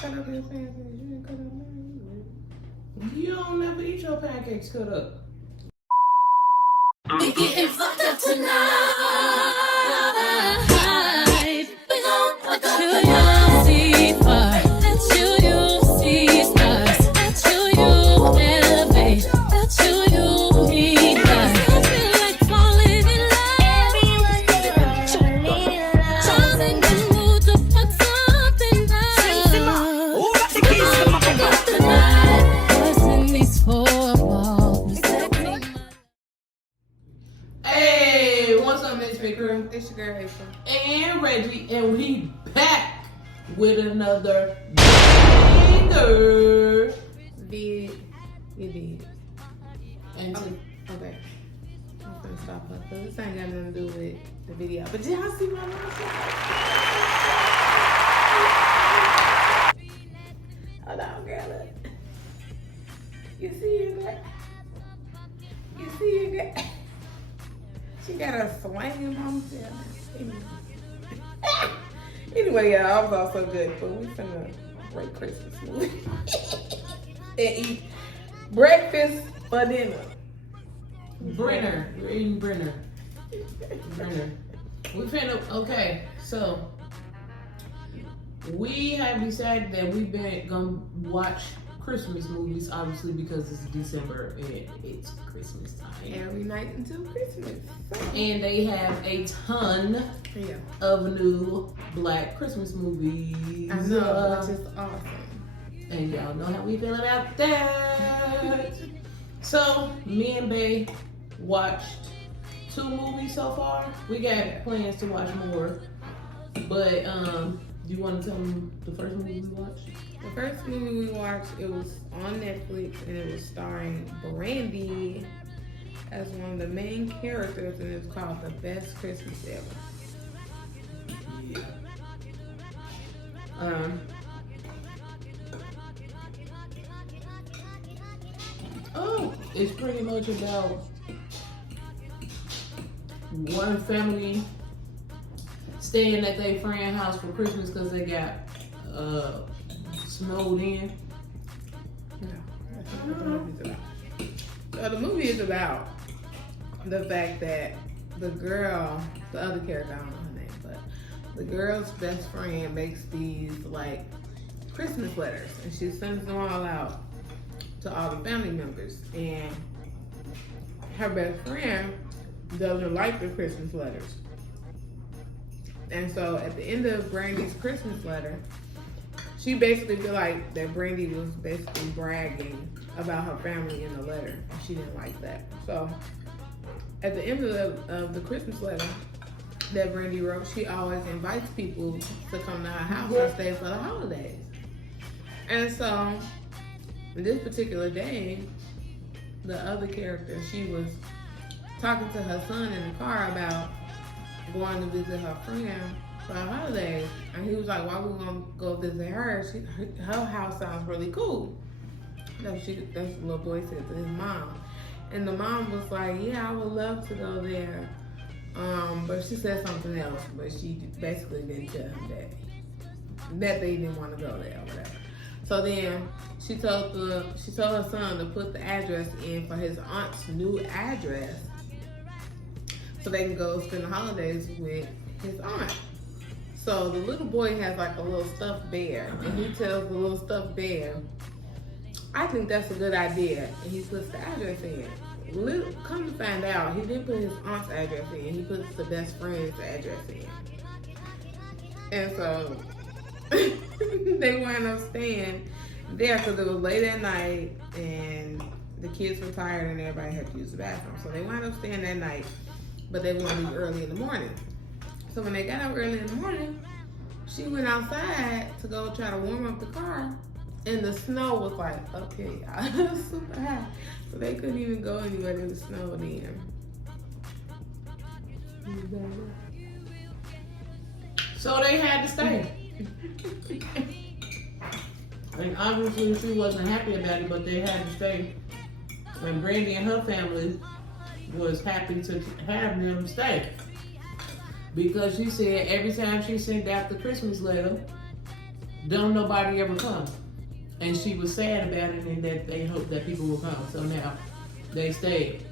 cut up your pancakes. You didn't cut up mine. You don't never eat your pancakes cut up. We getting fucked up tonight. We gon' fuck up tonight. See far. Let you see stars. Let you elevate. Let you need us. I feel like falling in love. Everyone I'm in the mood to fuck something up. Who got the keys to my car? Tonight, what's in these four walls? Hey, what's up, Miss Big Crew? It's your girl, April. And Reggie, and we back with another banger. Did. You did. And to, Okay. I'm gonna stop her because this ain't got nothing to do with the video. But did y'all see my last Hold on, girl. Look. You see it, girl? You see it, girl? She got a swinging ponytail. Anyway, y'all, I was also good, but we finna break Christmas movie and eat breakfast for dinner. Brenner. We're eating Brenner. Brenner. We finna, okay, so we have decided that we've been gonna watch Christmas movies, obviously, because it's December and it's Christmas time. Every night until Christmas. So, And they have a ton yeah, of new Black Christmas movies. I know, which is awesome. And y'all know how we feel about that. So, me and Bae watched 2 movies so far. We got plans to watch more. But, do you want to tell them the first movie we watched? The first movie we watched, it was on Netflix and it was starring Brandy as one of the main characters, and it's called The Best Christmas Ever. Yeah. It's pretty much about one family staying at their friend's house for Christmas because they got snowed in. No, that's not what the movie's about. So the movie is about the fact that the girl, the other character, I don't know her name, but the girl's best friend makes these like Christmas letters and she sends them all out to all the family members. And her best friend doesn't like the Christmas letters. And so at the end of Brandy's Christmas letter, she basically feel like that Brandy was basically bragging about her family in the letter, and she didn't like that. So at the end of the Christmas letter that Brandy wrote, she always invites people to come to her house and stay for the holidays. And so this particular day, the other character, she was talking to her son in the car about going to visit her friend for the holidays, and he was like, "Why we gonna go visit her? Her house sounds really cool." That's what the little boy said to his mom, and the mom was like, "Yeah, I would love to go there," but she said something else. But she basically didn't tell him that they didn't want to go there or whatever. So then she told her son to put the address in for his aunt's new address, so they can go spend the holidays with his aunt. So the little boy has like a little stuffed bear, and he tells the little stuffed bear, "I think that's a good idea," and he puts the address in. Come to find out, he didn't put his aunt's address in, he puts the best friend's address in. And so they wound up staying there because it was late at night and the kids were tired and everybody had to use the bathroom. So they wound up staying that night, but they wanted to leave early in the morning. So when they got up early in the morning, she went outside to go try to warm up the car, and the snow was like up here, y'all, super high. So they couldn't even go anywhere in the snow then. So they had to stay. And obviously she wasn't happy about it, but they had to stay. And Brandy and her family was happy to have them stay. Because she said every time she sent out the Christmas letter, don't nobody ever come. And she was sad about it and that they hoped that people would come. So now they stayed.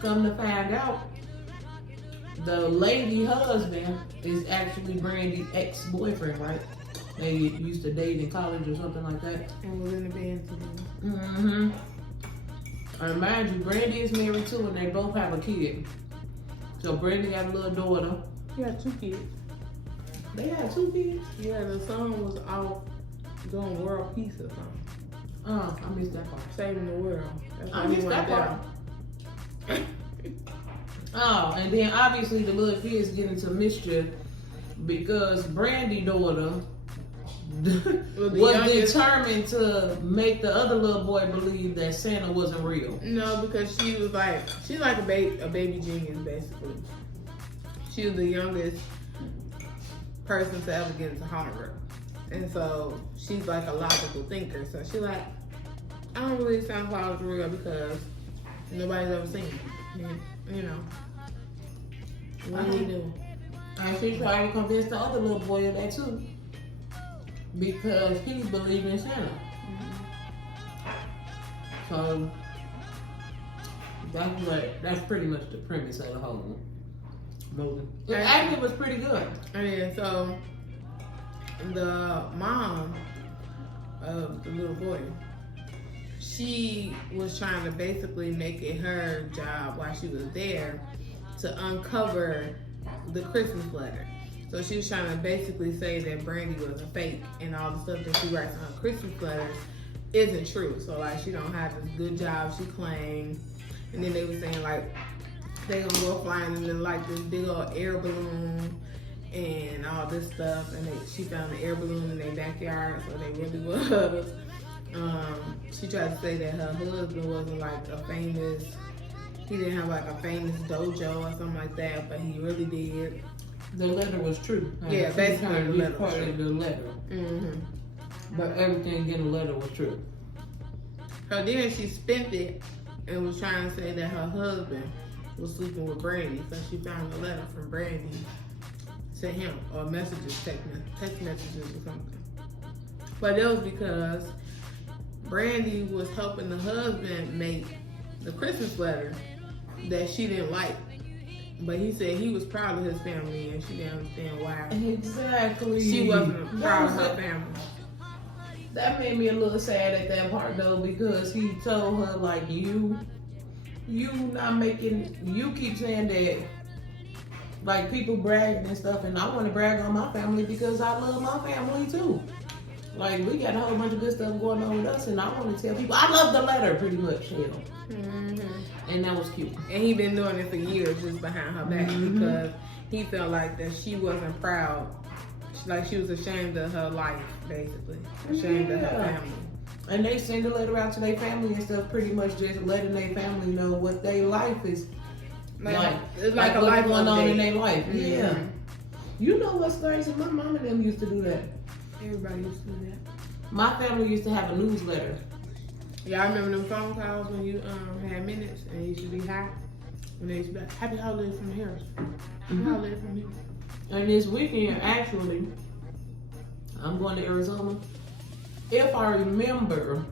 Come to find out, the lady husband is actually Brandy's ex-boyfriend, right? They used to date in college or something like that. And was in the band together. Mm-hmm. And mind you, Brandy is married too, and they both have a kid. So Brandy got a little daughter. He had 2 kids. They had 2 kids. Yeah, the son was out doing world peace or something. Oh, I missed that part. Saving the world. That's I why he missed went that part. Oh, and then obviously the little kids get into mischief because Brandy's daughter was youngest. determined to make the other little boy believe that Santa wasn't real. No, because she was like, she's like a baby genius, basically. She was the youngest person to ever get into Harvard. And so she's like a logical thinker. So she's like, I don't really Santa Claus is real because nobody's ever seen him. You know. What did he do? And she tried to convince the other little boy of that too. Because he believed in Santa. So that's pretty much the premise of the whole movie. It actually was pretty good. And so the mom of the little boy, she was trying to basically make it her job while she was there to uncover the Christmas letter. So she was trying to basically say that Brandy was a fake and all the stuff that she writes on her Christmas letters isn't true. So like she don't have this good job she claimed. And then they were saying like they gonna go flying in like this big old air balloon and all this stuff. And she found an air balloon in their backyard, so they really was. She tried to say that her husband wasn't like a famous, he didn't have like a famous dojo or something like that, but he really did. The letter was true. Yeah, basically the letter was part true. of the letter. Mm-hmm. But everything in the letter was true. So then she spent it and was trying to say that her husband was sleeping with Brandy, so she found a letter from Brandy to him, or messages, text messages or something. But it was because Brandy was helping the husband make the Christmas letter that she didn't like. But he said he was proud of his family and she didn't understand why. Exactly. She wasn't proud of her family. That made me a little sad at that part though, because he told her like you not making, you keep saying that like people bragging and stuff, and I want to brag on my family because I love my family too. Like we got a whole bunch of good stuff going on with us, and I want to tell people I love the letter pretty much, you know. Mm-hmm. And that was cute. And he been doing it for years just behind her back because he felt like that she wasn't proud. Like she was ashamed of her life, basically. Ashamed of her family. And they send a letter out to their family and stuff, pretty much just letting their family know what their life is like. It's like a what's life going on update. in their life. Mm-hmm. Yeah. You know what's crazy? My mom and them used to do that. Everybody used to do that. My family used to have a newsletter. Yeah, I remember them phone calls when you had minutes and you should be high. When they used to be like, happy holidays from Harris. Happy holidays from you. And this weekend, actually, I'm going to Arizona. If I remember,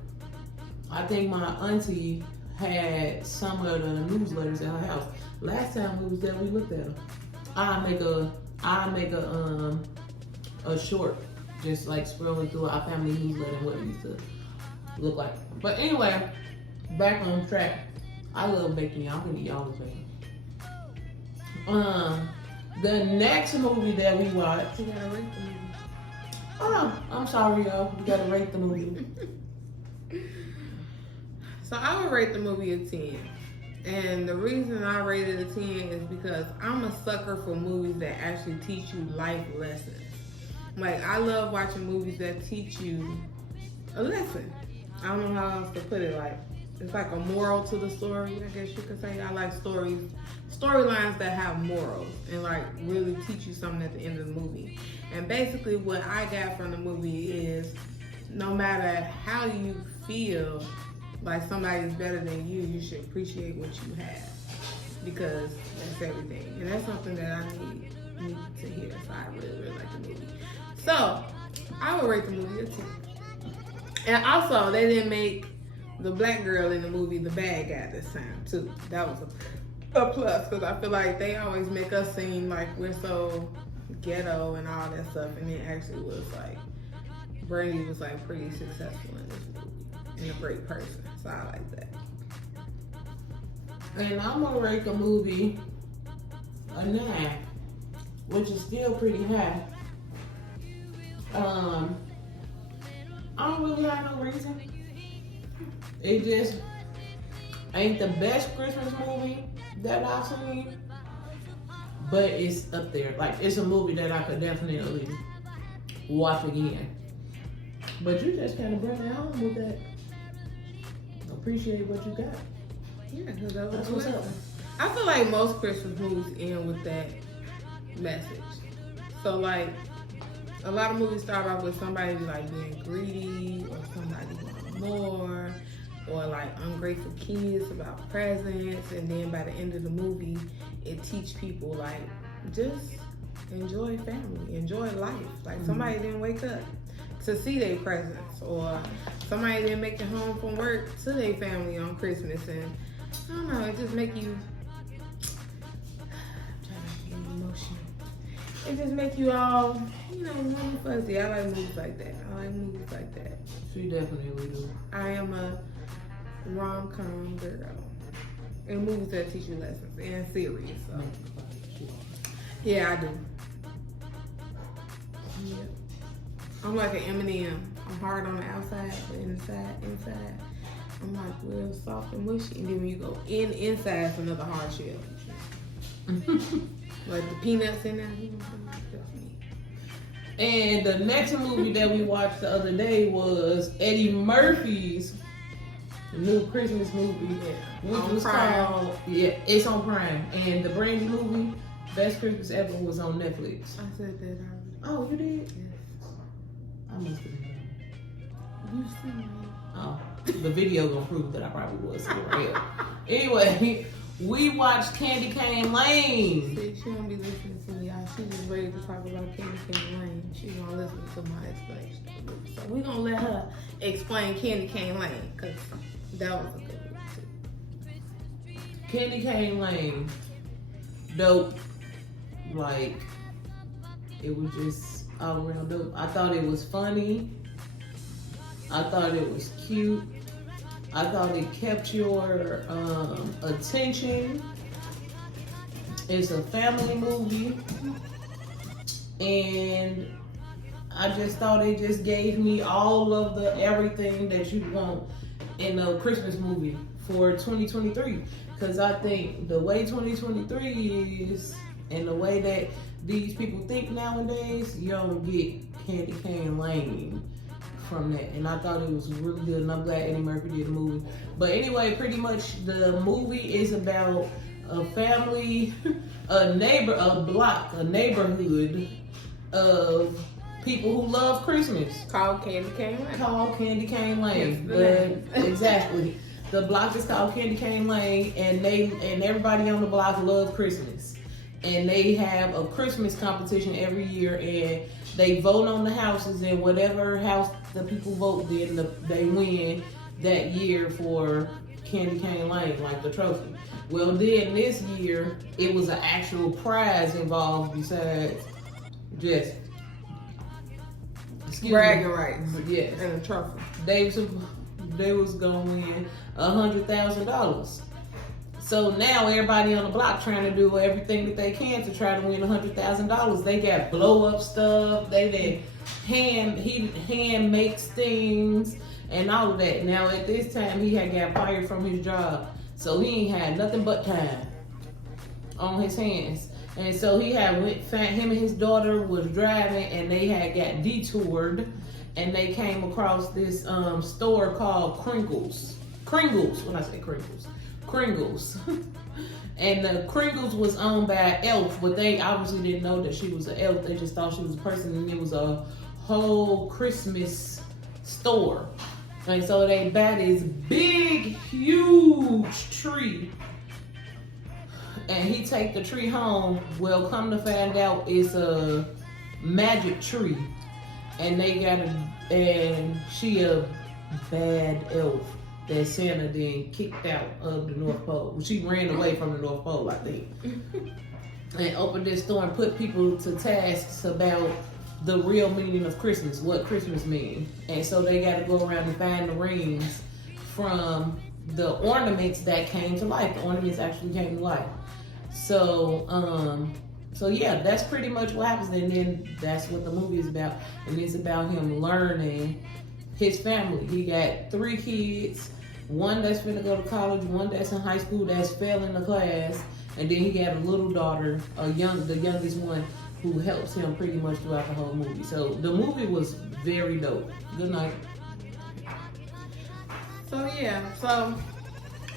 I think my auntie had some of the newsletters at her house. Last time we was there, we looked at them. I make a short, just like scrolling through our family newsletter and what it used to look like. But anyway, back on track. I love baking. Y'all can eat y'all's baking. The next movie that we watched. You gotta rate the movie. Oh, I'm sorry, y'all. We gotta rate the movie. So I would rate the movie a 10. And the reason I rated a 10 is because I'm a sucker for movies that actually teach you life lessons. Like, I love watching movies that teach you a lesson. I don't know how else to put it. Like, it's like a moral to the story, I guess you could say. I like storylines that have morals and like really teach you something at the end of the movie. And basically what I got from the movie is no matter how you feel like somebody's better than you, you should appreciate what you have because that's everything. And that's something that I need to hear. So I really, really like the movie. So I would rate the movie a 10. And also, they didn't make the black girl in the movie the bad guy this time too. That was a plus, because I feel like they always make us seem like we're so ghetto and all that stuff, and it actually was like Brandy was like pretty successful in this movie and a great person. So I like that. And I'm gonna rate the movie a 9, which is still pretty high. I don't really have no reason. It just ain't the best Christmas movie that I've seen, but it's up there. Like, it's a movie that I could definitely watch again. But you just kind of bring it home with that. Appreciate what you got. Yeah, because that was That's what's up. I feel like most Christmas movies end with that message. So like, a lot of movies start off with somebody like being greedy, or somebody wanting more, or like ungrateful kids about presents, and then by the end of the movie, it teach people like, just enjoy family, enjoy life. Like, somebody didn't wake up to see their presents, or somebody didn't make it home from work to their family on Christmas, and I don't know, it just make you, I'm trying not to get emotional. It just make you all, warm and fuzzy. I like movies like that. She definitely do. I am a rom-com girl. And movies that teach you lessons, and series. So. Yeah, I do. Yep. I'm like an M&M. I'm hard on the outside, but inside, I'm like real soft and mushy. And then when you go inside, it's another hard shell. Like the peanuts in there. And the next movie that we watched the other day was Eddie Murphy's new Christmas movie, which on was Prime. called, it's on Prime. And the Brandy movie, Best Christmas Ever, was on Netflix. I said that already. Oh, you did? Yes. I must have been. You've seen it. Oh, the video gonna prove that I probably was for real. Anyway, we watched Candy Cane Lane. See, she don't be listening to me, y'all. She's just ready to talk about Candy Cane Lane. She's gonna listen to my explanation. So we're gonna let her explain Candy Cane Lane, because that was a good one too. Candy Cane Lane, dope. Like, it was just all around dope. I thought it was funny. I thought it was cute. I thought it kept your attention. It's a family movie. And I just thought it just gave me all of the everything that you want in a Christmas movie for 2023. Because I think the way 2023 is, and the way that these people think nowadays, you don't get Candy Cane Lane from that. And I thought it was really good, and I'm glad Eddie Murphy did the movie. But anyway, pretty much the movie is about a family, a neighborhood of people who love Christmas. Called Candy Cane Lane. But exactly. The block is called Candy Cane Lane, and everybody on the block love Christmas. And they have a Christmas competition every year, and they vote on the houses, and whatever house the people vote in, they win that year for Candy Cane Lane, like the trophy. Well, then this year, it was an actual prize involved besides just Bragging rights. Yes. And a trophy. They was gonna win $100,000. So now everybody on the block trying to do everything that they can to try to win $100,000. They got blow up stuff. They did hand makes things and all of that. Now at this time he had got fired from his job, so he ain't had nothing but time on his hands. And so he had him and his daughter was driving, and they had got detoured, and they came across this store called Kringles. When I say Kringles. And the Kringles was owned by an elf, but they obviously didn't know that she was an elf. They just thought she was a person, and it was a whole Christmas store. And so they buy this big, huge tree, and he take the tree home. Well, come to find out, it's a magic tree. and she a bad elf that Santa then kicked out of the North Pole. She ran away from the North Pole, I think. And opened this store and put people to tasks about the real meaning of Christmas, what Christmas means. And so they got to go around and find the rings from the ornaments that came to life. The ornaments actually came to life. So yeah, that's pretty much what happens. And then that's what the movie is about. And it's about him learning his family. He got 3 kids, one that's finna go to college, one that's in high school that's failing the class, and then he got a little daughter, the youngest one, who helps him pretty much throughout the whole movie. So the movie was very dope. Good night. So yeah, so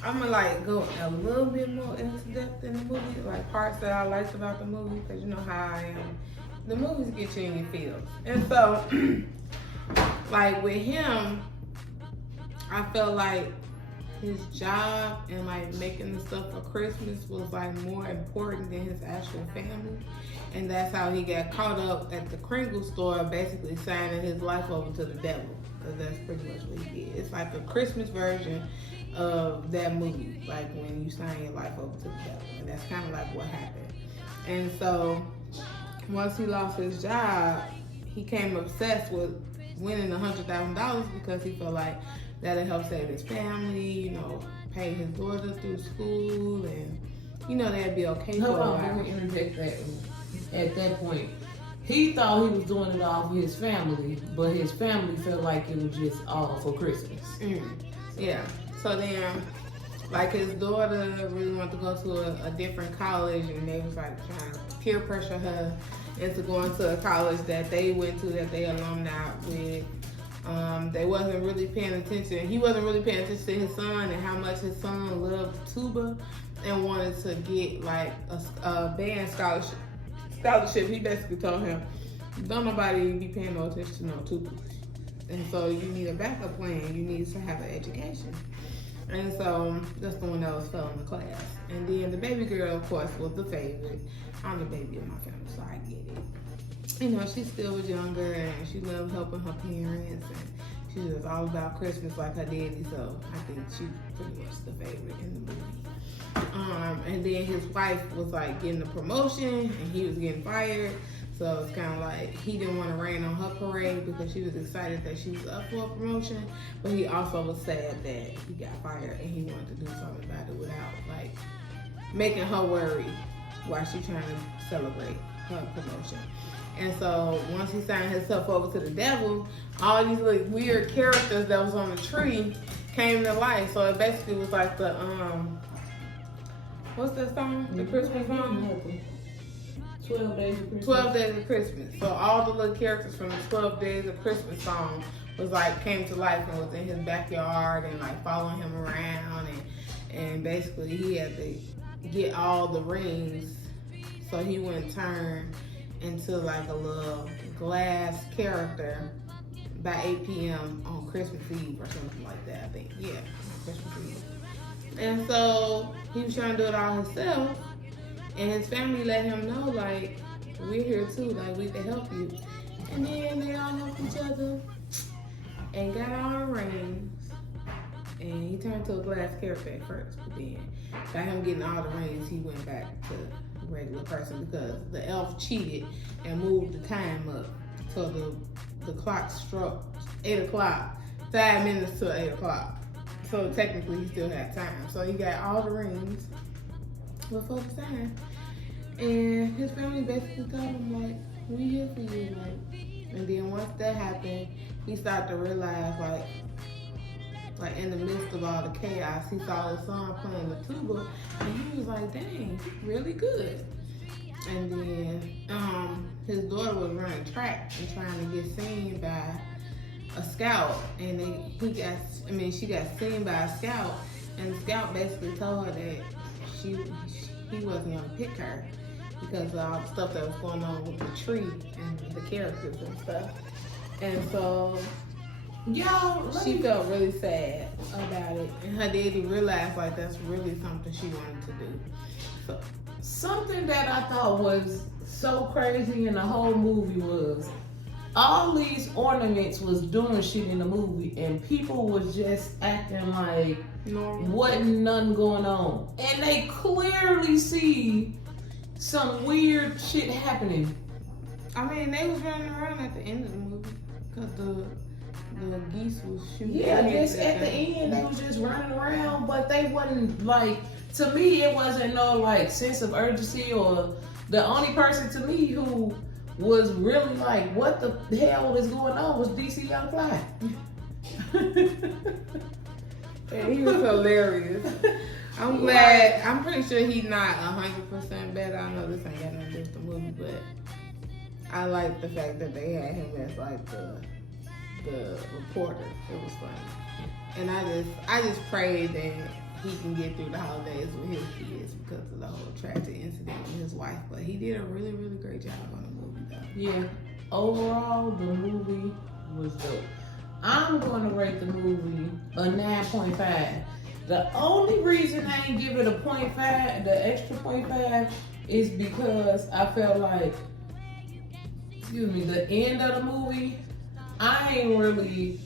I'm gonna like go a little bit more into depth in the movie, like parts that I liked about the movie, because you know how I am. The movies get you in your feels, and so like with him, I felt like his job and like making the stuff for Christmas was like more important than his actual family. And that's how he got caught up at the Kringle store, basically signing his life over to the devil. Because that's pretty much what he did. It's like a Christmas version of that movie, like when you sign your life over to the devil. And that's kind of like what happened. And so once he lost his job, he became obsessed with winning $100,000 because he felt like that'll help save his family, you know, pay his daughter through school, and you know that'd be okay for a while. Let me interject that. At that point, he thought he was doing it all for his family, but his family felt like it was just all for Christmas. Yeah. So then, like his daughter really wanted to go to a different college, and they was like trying to peer pressure her into going to a college that they went to, that they alumni with. They wasn't really paying attention. He wasn't really paying attention to his son and how much his son loved tuba and wanted to get like a band scholarship. He basically told him, don't nobody be paying no attention to no tuba. And so you need a backup plan. You need to have an education. And so that's the one that was fell in the class. And then the baby girl, of course, was the favorite. I'm the baby of my family, so I get it. You know, she still was younger and she loved helping her parents, and she was all about Christmas like her daddy, so I think she's pretty much the favorite in the movie. And then his wife was like getting a promotion and he was getting fired. So it's kind of like he didn't want to rain on her parade because she was excited that she was up for a promotion, but he also was sad that he got fired and he wanted to do something about it without like making her worry while she's trying to celebrate her promotion. And so once he signed himself over to the devil, all these like weird characters that was on the tree came to life. So it basically was like the what's that song? The Christmas song? 12 Days of Christmas. 12 Days of Christmas. So all the little characters from the 12 Days of Christmas song was like came to life and was in his backyard and like following him around, and basically he had to get all the rings so he wouldn't turn into like a little glass character by 8 p.m. on Christmas Eve or something like that, I think. Yeah, Christmas Eve. And so he was trying to do it all himself, and his family let him know, like, we're here too, like, we can help you. And then they all helped each other and got all the rings. And he turned to a glass character at first, but then by him getting all the rings, he went back to a regular person because the elf cheated and moved the time up. So the clock struck 8 o'clock, 5 minutes to 8 o'clock. So technically he still had time. So he got all the rings before the time. And his family basically told him, like, we here for you, like. And then once that happened, he started to realize, like in the midst of all the chaos, he saw his son playing the tuba, and he was like, dang, he's really good. And then his daughter was running track and trying to get seen by a scout, and she got seen by a scout, and the scout basically told her that he wasn't gonna pick her because of all the stuff that was going on with the tree and the characters and stuff. And so she felt really sad about it, and her daddy realized like that's really something she wanted to do. So something that I thought was so crazy in the whole movie was all these ornaments was doing shit in the movie, and people was just acting like wasn't nothing going on, and they clearly see some weird shit happening. I mean, they was running around at the end of the movie because the geese was shooting. Yeah, just at the end they was just running around, but they wasn't like. To me, it wasn't no like sense of urgency, or the only person to me who was really like, what the hell is going on was DC Young Fly. And he was hilarious. I'm glad. I'm pretty sure he's not 100% better. I know this ain't got nothing to do with the movie, but I like the fact that they had him as like the reporter. It was funny, and I just pray that he can get through the holidays with his kids because of the whole tragic incident with his wife. But he did a really, really great job on the movie, though. Yeah, overall the movie was dope. I'm going to rate the movie a 9.5. The only reason I ain't give it a 0.5, the extra 0.5, is because I felt like, the end of the movie, I ain't really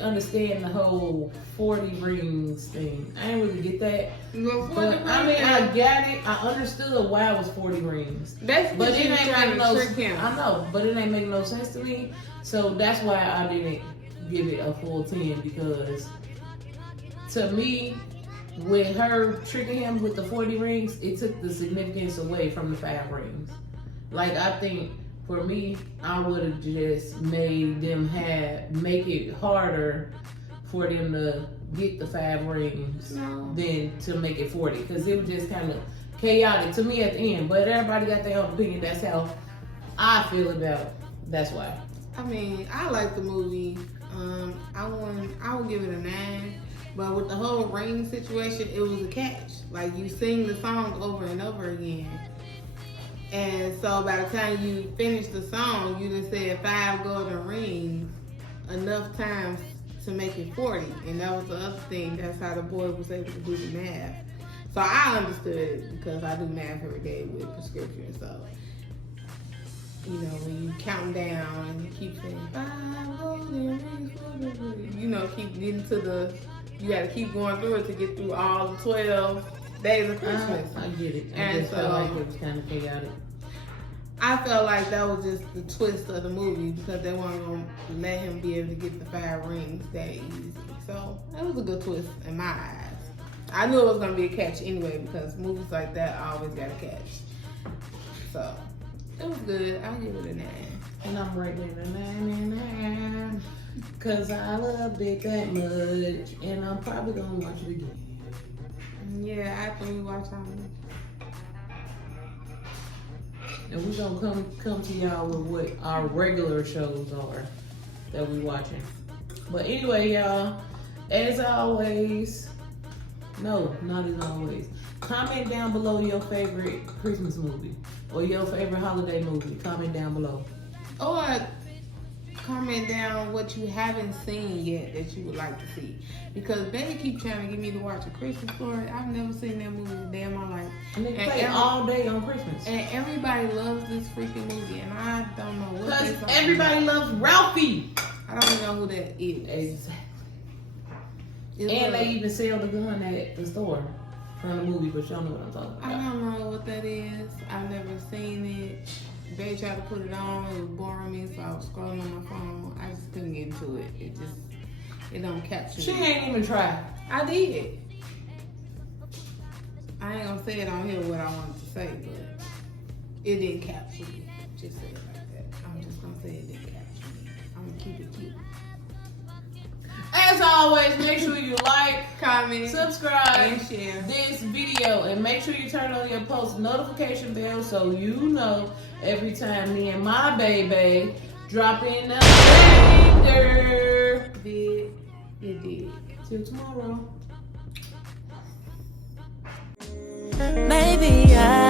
understand the whole 40 rings thing. I ain't really get that. But I mean, I got it. I understood why it was 40 rings. That's but it ain't trying make to no trick him. I know, but it ain't make no sense to me. So that's why I didn't give it a full 10, because to me, with her tricking him with the 40 rings, it took the significance away from the 5 rings. Like, I think for me, I would have just made them make it harder for them to get the 5 rings than to make it 40, because it was just kind of chaotic to me at the end. But everybody got their own opinion. That's how I feel about it. That's why. I mean, I like the movie. I would give it a 9. But with the whole ring situation, it was a catch. Like, you sing the song over and over again. And so by the time you finish the song, you just said 5 golden rings enough times to make it 40. And that was the other thing. That's how the boy was able to do the math. So I understood it because I do math every day with prescription. So, when you count down and you keep saying 5 golden rings, keep getting to you got to keep going through it to get through all the 12 days of Christmas. I get it. I And just felt like it was kind of chaotic. I felt like that was just the twist of the movie because they weren't going to let him be able to get the 5 rings that easy. So that was a good twist in my eyes. I knew it was going to be a catch anyway because movies like that always got a catch. So it was good. I'll give it a 9. And I'm rating it a 9.5 because I loved it that much, and I'm probably going to watch it again. Yeah, after we watch our movie. And we're gonna come to y'all with what our regular shows are that we watching. But anyway, y'all, as always, no, not as always. Comment down below your favorite Christmas movie or your favorite holiday movie. Comment down below. Or comment down what you haven't seen yet that you would like to see. Because Betty keep trying to get me to watch A Christmas Story. I've never seen that movie a day in my life. And they play all day on Christmas. And everybody loves this freaking movie, and I don't know what. Because everybody loves Ralphie. I don't even know who that is. Exactly. And they even sell the gun at the store from the movie, but y'all know what I'm talking about. I don't know what that is. I've never seen it. They tried to put it on. It was boring me, so I was scrolling on my phone. I just couldn't get into it. It don't capture She me. ain't even tried. I did. I ain't gonna say it on here what I wanted to say, but it didn't capture me. Just say it like that. I'm just gonna say it didn't capture me. I'm gonna keep it cute. As always, make sure you like, Comment, subscribe, and share this video, and make sure you turn on your post notification bell so you know every time me and my baby drop in a banger. It did. Till tomorrow. Maybe I